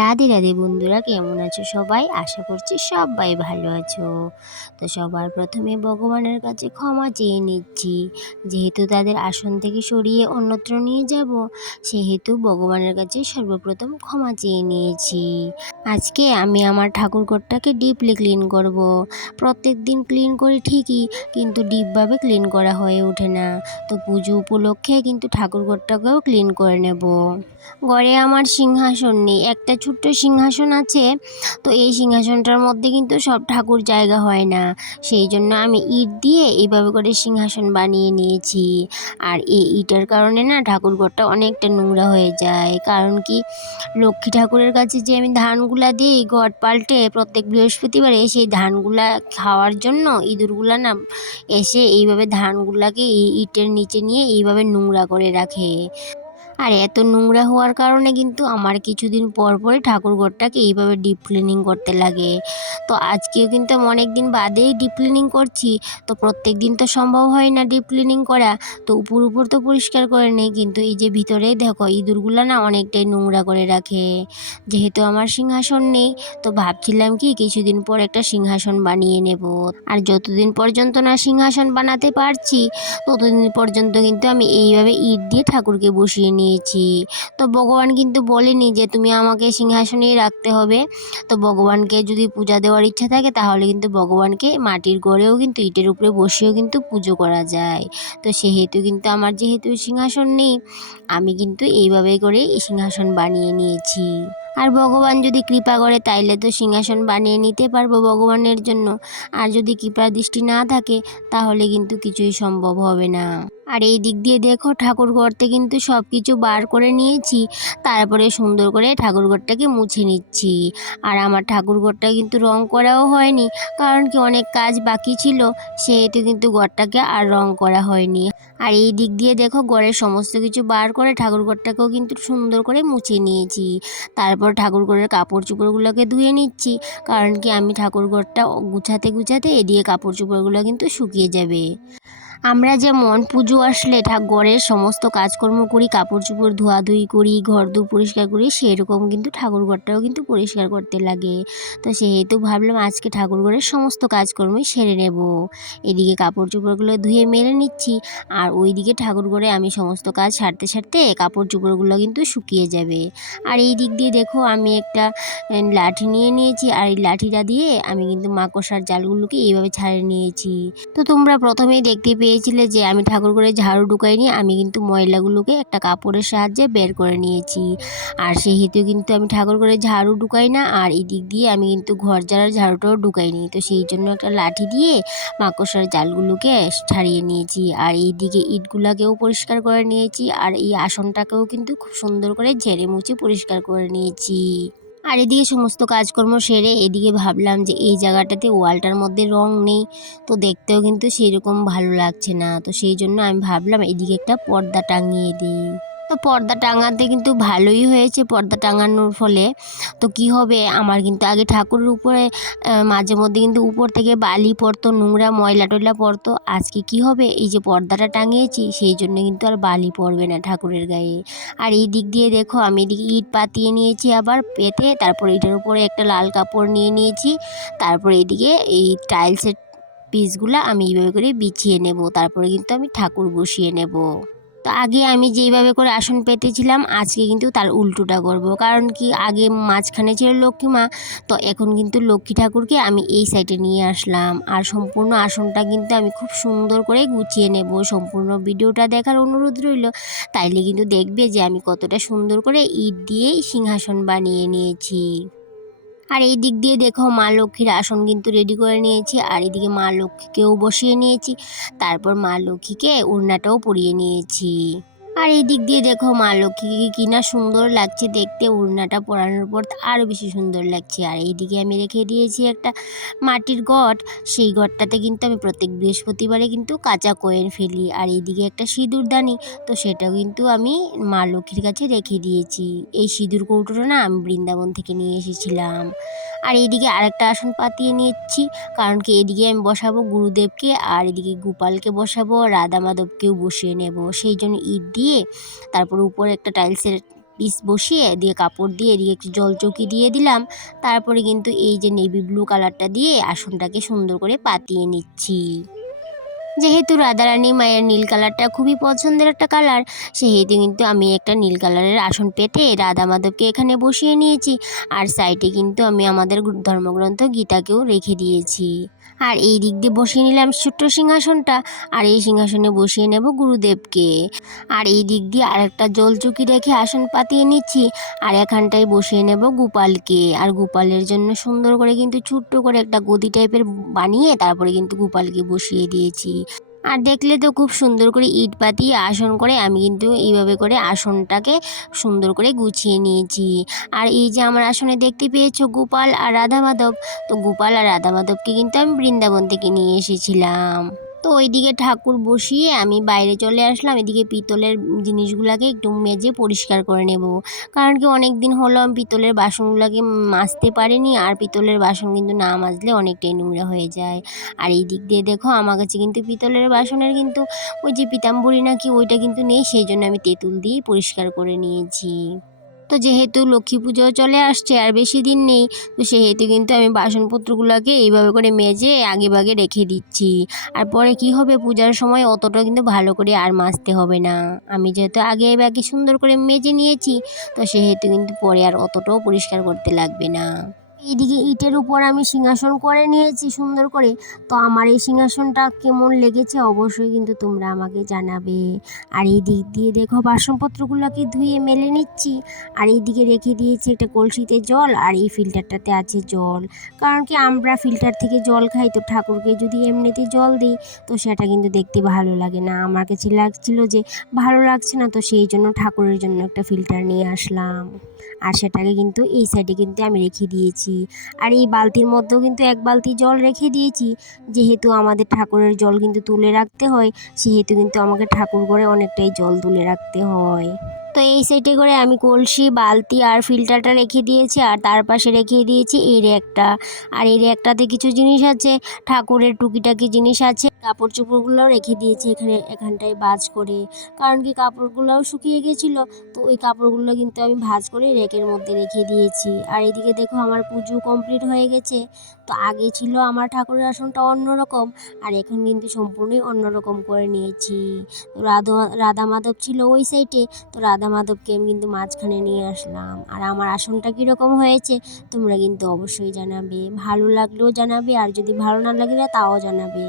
রাধে রাধে বন্ধুরা, কেমন আছো সবাই? আশা করছি সবাই ভালো আছো। তো সবার প্রথমে ভগবানের কাছে ক্ষমা চেয়ে নিচ্ছি, যেহেতু তাদের আসন থেকে সরিয়ে অন্যত্র নিয়ে যাব, সেহেতু ভগবানের কাছে সর্বপ্রথম ক্ষমা চেয়ে নিয়েছি। আজকে আমি আমার ঠাকুরঘরটাকে ডিপলি ক্লিন করব। প্রত্যেক দিন ক্লিন করি ঠিকই, কিন্তু ডিপভাবে ক্লিন করা হয়ে ওঠে না। তো পুজো উপলক্ষে কিন্তু ঠাকুরঘরটাকেও ক্লিন করে নেব। ঘরে আমার সিংহাসন নেই, একটা ছোট্ট সিংহাসন আছে। তো এই সিংহাসনটার মধ্যে কিন্তু সব ঠাকুর জায়গা হয় না, সেই জন্য আমি ইট দিয়ে এইভাবে করে সিংহাসন বানিয়ে নিয়েছি। আর এই ইটের কারণে না ঠাকুরঘরটা অনেকটা নোংরা হয়ে যায়। কারণ কি, লক্ষ্মী ঠাকুরের কাছে যে আমি ধানগুলা দিই ঘট পাল্টে প্রত্যেক বৃহস্পতিবারে, সেই ধানগুলা খাওয়ার জন্য ইঁদুরগুলা না এসে এইভাবে ধানগুলাকে এই ইটের নিচে নিয়ে এইভাবে নোংরা করে রাখে। আর এত নোংরা হওয়ার কারণে কিন্তু আমার কিছুদিন পর পরই ঠাকুরঘরটাকে এইভাবে ডিপ ক্লিনিং করতে লাগে। তো আজকেও কিন্তু আমি অনেক দিন বাদেই ডিপ ক্লিনিং করছি। তো প্রত্যেক দিন তো সম্ভব হয় না ডিপ ক্লিনিং করা। তো উপর উপর তো পরিষ্কার করে নেই, কিন্তু এই যে ভিতরে দেখো ইঁদুরগুলো না অনেকটাই নোংরা করে রাখে। যেহেতু আমার সিংহাসন নেই, তো ভাবছিলাম কি কিছুদিন পর একটা সিংহাসন বানিয়ে নেব। আর যতদিন পর্যন্ত না সিংহাসন বানাতে পারছি, ততদিন পর্যন্ত কিন্তু আমি এইভাবে ইট দিয়ে ঠাকুরকে বসিয়ে নিয়েছি। তো ভগবান কিন্তু বলেনি যে তুমি আমাকে সিংহাসনেই রাখতে হবে। তো ভগবানকে যদি পূজা দেওয়ার ইচ্ছা থাকে, তাহলে কিন্তু ভগবানকে মাটির ঘরেও কিন্তু ইটের উপরে বসেও কিন্তু পুজো করা যায়। তো সেহেতু কিন্তু আমার যেহেতু সিংহাসন নেই, আমি কিন্তু এইভাবে করে এই সিংহাসন বানিয়ে নিয়েছি। আর ভগবান যদি কৃপা করে তাইলে তো সিংহাসন বানিয়ে নিতে পারবো ভগবানের জন্য। আর যদি কৃপা দৃষ্টি না থাকে, তাহলে কিন্তু কিছুই সম্ভব হবে না। আর এই দিক দিয়ে দেখো ঠাকুরঘরতে কিন্তু সব কিছু বার করে নিয়েছি, তারপরে সুন্দর করে ঠাকুরঘরটাকে মুছে নিচ্ছি। আর আমার ঠাকুরঘরটা কিন্তু রং করাও হয়নি, কারণ কি অনেক কাজ বাকি ছিল, সেহেতু কিন্তু ঘরটাকে আর রং করা হয়নি। আর এই দিক দিয়ে দেখো ঘরের সমস্ত কিছু বার করে ঠাকুরঘরটাকেও কিন্তু সুন্দর করে মুছে নিয়েছি। তারপর ঠাকুরঘরের কাপড় চোপড়গুলোকে ধুয়ে নিচ্ছি, কারণ কি আমি ঠাকুরঘরটা গুছাতে গুছাতে এদিকে কাপড় চোপড়গুলো কিন্তু শুকিয়ে যাবে। আমরা যেমন পুজো আসলে ঘরের সমস্ত কাজকর্ম করি, কাপড় চোপড় ধোয়াধুয়ি করি, ঘর দূর পরিষ্কার করি, সেরকম কিন্তু ঠাকুরঘরটাও কিন্তু পরিষ্কার করতে লাগে। তো সেহেতু ভাবলাম আজকে ঠাকুরঘরের সমস্ত কাজকর্মই সেরে নেব। এদিকে কাপড় চোপড়গুলো ধুয়ে মেলে নিচ্ছি, আর ওইদিকে ঠাকুরঘরে আমি সমস্ত কাজ সারতে সারতে কাপড় চোপড়গুলো কিন্তু শুকিয়ে যাবে। আর এই দিক দিয়ে দেখো আমি একটা লাঠি নিয়ে নিয়েছি, আর এই লাঠিটা দিয়ে আমি কিন্তু মাকড়সার জালগুলোকে এইভাবে ছাড়িয়ে নিয়েছি। তো তোমরা প্রথমেই দেখতে পেয়েছিলে যে আমি ঠাকুরঘরে ঝাড়ু ঢুকাইনি, আমি কিন্তু ময়লাগুলোকে একটা কাপড়ের সাহায্যে বের করে নিয়েছি। আর সেহেতু কিন্তু আমি ঠাকুরঘরে ঝাড়ু ঢুকাই না, আর এই দিক দিয়ে আমি কিন্তু ঘর ঝাড়ার ঝাড়ুটাও ঢুকাইনি। তো সেই জন্য একটা লাঠি দিয়ে মাকড়সার জালগুলোকে ছাড়িয়ে নিয়েছি। আর এই দিকে ইটগুলাকেও পরিষ্কার করে নিয়েছি, আর এই আসনটাকেও কিন্তু খুব সুন্দর করে ঝেড়ে মুছে পরিষ্কার করে নিয়েছি। আর এদিকে সমস্ত কাজকর্ম সেরে এদিকে ভাবলাম যে এই জায়গাটাতে ওয়ালটার মধ্যে রং নেই, তো দেখতেও কিন্তু সেরকম ভালো লাগছে না। তো সেই জন্য আমি ভাবলাম এদিকে একটা পর্দা টাঙিয়ে দিই। তো পর্দা টাঙাতে কিন্তু ভালোই হয়েছে। পর্দা টাঙানোর ফলে তো কি হবে, আমার কিন্তু আগে ঠাকুরের উপরে মাঝে মধ্যে কিন্তু উপর থেকে বালি পড়তো, নোংরা ময়লা টয়লা পড়তো। আজকে কি হবে, এই যে পর্দাটা টাঙিয়েছি, সেই জন্য কিন্তু আর বালি পড়বে না ঠাকুরের গায়ে। আর এই দিক দিয়ে দেখো আমি এদিকে ইট পাতিয়ে নিয়েছি, আবার পেতে তারপর এটার উপরে একটা লাল কাপড় নিয়ে নিয়েছি। তারপর এদিকে এই টাইলসের পিসগুলো আমি এইভাবে করে বিছিয়ে নেব, তারপরে কিন্তু আমি ঠাকুর বসিয়ে নেব। তো আগে আমি যেইভাবে করে আসন পেতেছিলাম, আজকে কিন্তু তার উল্টোটা করব। কারণ কি, আগে মাঝখানে ছিল লক্ষ্মী মা, তো এখন কিন্তু লক্ষ্মী ঠাকুরকে আমি এই সাইডে নিয়ে আসলাম। আর সম্পূর্ণ আসনটা কিন্তু আমি খুব সুন্দর করে গুছিয়ে নেব। সম্পূর্ণ ভিডিওটা দেখার অনুরোধ রইল, তাইলে কিন্তু দেখবে যে আমি কতটা সুন্দর করে ইট দিয়েই সিংহাসন বানিয়ে নিয়েছি। আর এই দিক দিয়ে দেখো মা লক্ষ্মীর আসন কিন্তু রেডি করে নিয়েছি, আর এদিকে মা লক্ষ্মীকেও বসিয়ে নিয়েছি। তারপর মা লক্ষ্মীকে ওড়নাটাও পরিয়ে নিয়েছি। আর এই দিক দিয়ে দেখো মা লক্ষ্মীকে কি না সুন্দর লাগছে দেখতে, ওড়নাটা পরানোর পর আরও বেশি সুন্দর লাগছে। আর এইদিকে আমি রেখে দিয়েছি একটা মাটির ঘট, সেই ঘরটাতে কিন্তু আমি প্রত্যেক বৃহস্পতিবারে কিন্তু কাঁচা কয়েন ফেলি। আর এইদিকে একটা সিঁদুরদানি, তো সেটাও কিন্তু আমি মা লক্ষ্মীর কাছে রেখে দিয়েছি। এই সিঁদুর কৌটোটা না আমি বৃন্দাবন থেকে নিয়ে এসেছিলাম। আর এইদিকে আরেকটা আসন পাতিয়ে নিচ্ছি, কারণ কি এদিকে আমি বসাবো গুরুদেবকে, আর এদিকে গোপালকে বসাবো, রাধা মাধবকেও বসিয়ে নেব। সেই জন্য ইট দিয়ে তারপর উপরে একটা টাইলসের পিস বসিয়ে দিয়ে কাপড় দিয়ে এদিকে একটু জল চৌকি দিয়ে দিলাম। তারপরে কিন্তু এই যে নেভি ব্লু কালারটা দিয়ে আসনটাকে সুন্দর করে পাতিয়ে নিচ্ছি। যেহেতু রাধারানী মায়ের নীল কালারটা খুবই পছন্দের একটা কালার, সেহেতু কিন্তু আমি একটা নীল কালারের আসন পেতে রাধা মাধবকে এখানে বসিয়ে নিয়েছি। আর সাইডে কিন্তু আমি আমাদের ধর্মগ্রন্থ গীতাকেও রেখে দিয়েছি। আর এই দিক দিয়ে বসিয়ে নিলাম ছোট্ট সিংহাসনটা, আর এই সিংহাসনে বসিয়ে নেব গুরুদেবকে। আর এই দিক দিয়ে আরেকটা জলচৌকি রেখে আসন পাতিয়ে নিচ্ছি। আর এখানটায় বসিয়ে নেব গোপালকে। আর গোপালের জন্য সুন্দর করে কিন্তু ছোট্ট করে একটা গদি টাইপের বানিয়ে তারপরে কিন্তু গোপালকে বসিয়ে দিয়েছি। আর দেখলে তো খুব সুন্দর করে ইট পাতিয়ে আসন করে আমি কিন্তু এইভাবে করে আসনটাকে সুন্দর করে গুছিয়ে নিয়েছি। আর এই যে আমার আসনে দেখতে পেয়েছো গোপাল আর রাধা মাধব, তো গোপাল আর রাধা মাধবকে কিন্তু আমি বৃন্দাবন থেকে নিয়ে এসেছিলাম। তো ওইদিকে ঠাকুর বসিয়ে আমি বাইরে চলে আসলাম। এদিকে পিতলের জিনিসগুলোকে একটু মেজে পরিষ্কার করে নেব, কারণ কি অনেক দিন হলো আমি পিতলের বাসনগুলোকে মাজতে পারিনি। আর পিতলের বাসন কিন্তু না মাজলে অনেকটাই নোংরা হয়ে যায়। আর এই দিক দিয়ে দেখো আমার কাছে কিন্তু পিতলের বাসনের কিন্তু ওই যে পিতাম্বরী নাকি ওইটা কিন্তু নেই, সেই জন্য আমি তেঁতুল দিয়েই পরিষ্কার করে নিয়েছি। তো যেহেতু লক্ষ্মী পুজোও চলে আসছে আর বেশি দিন নেই, তো সেহেতু কিন্তু আমি বাসনপত্রগুলোকে এইভাবে করে মেজে আগেভাগে রেখে দিচ্ছি। আর পরে কি হবে, পূজার সময় অতটাও কিন্তু ভালো করে আর মাজতে হবে না। আমি যেহেতু আগে সুন্দর করে মেজে নিয়েছি, তো সেহেতু কিন্তু পরে আর অতটাও পরিষ্কার করতে লাগবে না। এইদিকে ইটের উপর আমি সিংহাসন করে নিয়েছি সুন্দর করে। তো আমার এই সিংহাসনটা কেমন লেগেছে অবশ্যই কিন্তু তোমরা আমাকে জানাবে। আর এই দিক দিয়ে দেখো বাসনপত্রগুলোকে ধুয়ে মেলে নিচ্ছি। আর এইদিকে রেখে দিয়েছি একটা কলসিতে জল, আর এই ফিল্টারটাতে আছে জল। কারণ কি আমরা ফিল্টার থেকে জল খাই, তো ঠাকুরকে যদি এমনিতে জল দিই তো সেটা কিন্তু দেখতে ভালো লাগে না। আমার কাছে লাগছিল যে ভালো লাগছে না, তো সেই জন্য ঠাকুরের জন্য একটা ফিল্টার নিয়ে আসলাম। আর সেটাকে কিন্তু এই সাইডে কিন্তু আমি রেখে দিয়েছি। আর এই বালতির মধ্যেও কিন্তু এক বালতি জল রেখে দিয়েছি। যেহেতু আমাদের ঠাকুরের জল কিন্তু তুলে রাখতে হয়, সেহেতু কিন্তু আমাকে ঠাকুর ঘরে অনেকটাই জল তুলে রাখতে হয়। তো এই সাইডে করে আমি কলসি বালতি আর ফিল্টারটা রেখে দিয়েছি। আর তার পাশে রেখে দিয়েছি এই র্যাকটা। আর এই র্যাকটাতে কিছু জিনিস আছে, ঠাকুরের টুকিটাকি জিনিস আছে। কাপড় চোপড়গুলোও রেখে দিয়েছি এখানটায় ভাঁজ করে, কারণ কি কাপড়গুলোও শুকিয়ে গেছিলো। তো ওই কাপড়গুলো কিন্তু আমি ভাঁজ করে র্যাকের মধ্যে রেখে দিয়েছি। আর এদিকে দেখো আমার পুজো কমপ্লিট হয়ে গেছে। তো আগে ছিল আমার ঠাকুরের আসনটা অন্যরকম, আর এখন কিন্তু সম্পূর্ণই অন্যরকম করে নিয়েছি। তো রাধা মাধব ছিল ওই সাইডে, তো রাধা মাধবকে আমি কিন্তু মাঝখানে নিয়ে আসলাম। আর আমার আসনটা কীরকম হয়েছে তোমরা কিন্তু অবশ্যই জানাবে, ভালো লাগলেও জানাবে, আর যদি ভালো না লাগে তাও জানাবে।